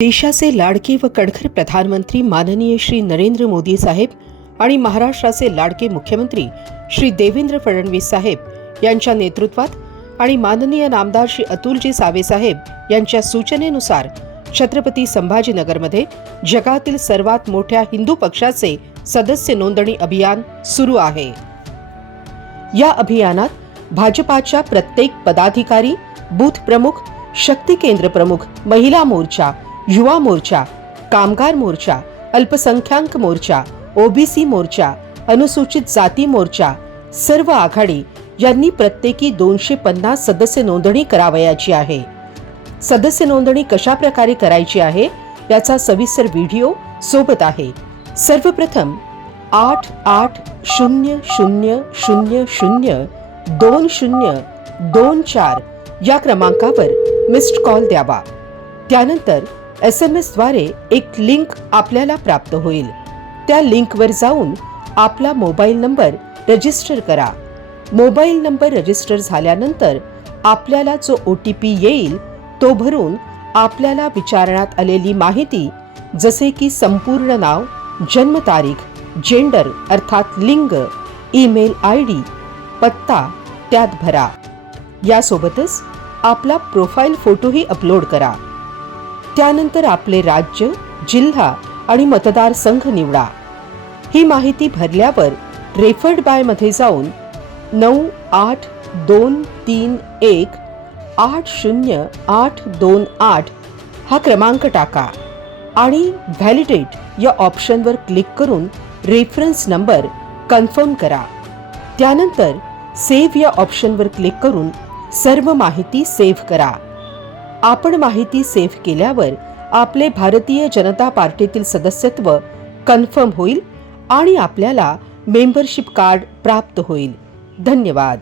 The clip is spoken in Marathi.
देशाचे लाडके व कणखर प्रधानमंत्री माननीय श्री नरेंद्र मोदी साहेब आणि महाराष्ट्राचे लाडके मुख्यमंत्री श्री देवेंद्र फडणवीस साहेब यांच्या नेतृत्वात आणि माननीय नामदार श्री अतुलजी सावे साहेब यांच्या सूचनेनुसार छत्रपती संभाजीनगरमध्ये जगातील सर्वात मोठ्या हिंदू पक्षाचे सदस्य नोंदणी अभियान सुरू आहे। या अभियानात भाजपाच्या प्रत्येक पदाधिकारी, बूथ प्रमुख, शक्ती केंद्र प्रमुख, महिला मोर्चा, युवा मोर्चा, कामगार मोर्चा, अल्पसंख्याक मोर्चा, ओबीसी मोर्चा, अनुसूचित जाती मोर्चा, सर्व आघाडी यांनी प्रत्येकी 250 सदस्य नोंदणी करावयाची आहे। सदस्य नोंदणी कशा प्रकारे करायची आहे याचा सविस्तर व्हिडिओ सोबत आहे। सर्वप्रथम 8800002024 या क्रमांकावर मिस्ड कॉल द्यावा। त्यानंतर SMS द्वारे एक लिंक आपल्याला प्राप्त होईल। त्या लिंकवर जाऊन आपला मोबाईल नंबर रजिस्टर करा। मोबाईल नंबर रजिस्टर झाल्यानंतर आपल्याला जो OTP येईल तो भरून आपल्याला विचारण्यात आलेली माहिती जसे की संपूर्ण नाव, जन्मतारीख, जेंडर अर्थात लिंग, ईमेल ID, पत्ता त्यात भरा। यासोबतच आपला प्रोफाईल फोटोही अपलोड करा। त्यानंतर आपले राज्य, जिल्हा आणि मतदारसंघ निवडा। ही माहिती भरल्यावर रेफर्ड बाय मध्ये जाऊन 9823180828 हा क्रमांक टाका आणि व्हॅलिडेट या ऑप्शनवर क्लिक करून रेफरन्स नंबर कन्फर्म करा। त्यानंतर सेव्ह या ऑप्शनवर क्लिक करून सर्व माहिती सेव्ह करा। आपण माहिती सेव्ह केल्यावर आपले भारतीय जनता पार्टीतील सदस्यत्व कन्फर्म होईल आणि आपल्याला मेंबरशिप कार्ड प्राप्त होईल। धन्यवाद।